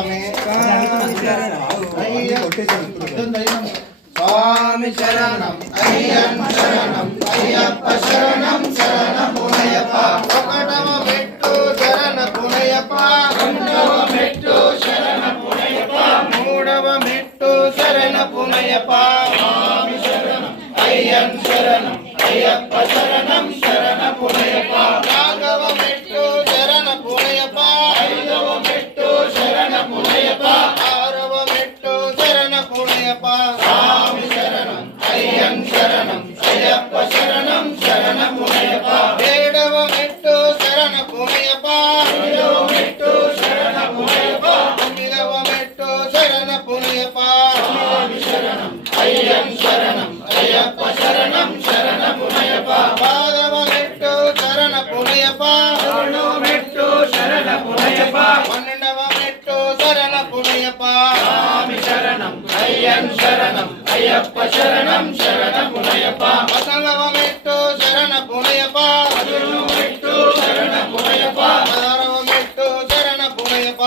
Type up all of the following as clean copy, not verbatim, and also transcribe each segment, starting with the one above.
స్వామి స్వామి శరణం అయ్యన్ శరణం అయ్యప్ప శరణం శరణమునయప్ప ఒకటవ మెట్టు శరణ పునయప్ప రెండవ మెట్టు శరణ పునయప్ప మూడవ మెట్టు శరణ పునయప్ప స్వామి శరణం అయ్యన్ శరణం అయ్యప్ప శరణం శరణ పునయప్ప నాలుగవ మెట్టు శరణ పునయప్ప ఐదవ మెట్టు శరణ పునయప్ప ఆరవ మెట్టు శరణ పునయప్ప స్వామి శరణం అయ్యన్ శరణం అయ్యప్ప శరణం శరణ పునయప్ప ఏడవ మెట్టు శరణ పునయప్ప ఏడవ మెట్టు శరణ పునయప్ప తొమ్మిదవ మెట్టు శరణ పునయప్ప స్వామి శరణం అయ్యన్ శరణం అయ్యప్ప శరణం శరణ పునయప్ప పదవ మెట్టు శరణ పునయప్ప పదకొండవ మెట్టు శరణ పునయప్ప పన్నెండవ మెట్టు శరణ పునయప్ప స్వామి శరణం అయ్యన్ శరణం అయ్యప్ప శరణం శరణ పునయప్ప పదహారవ మెట్టు శరణ పునయప్ప పదిహేనవ మెట్టు శరణ పునయప్ప పదహారవ మెట్టు శరణ పునయప్ప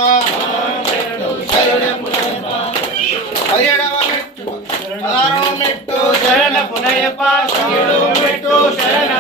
పదిహేడవ మెట్టు పదహారవ మెట్టు శరణ పునయప్ప పదిహేడవ మెట్టు శరణ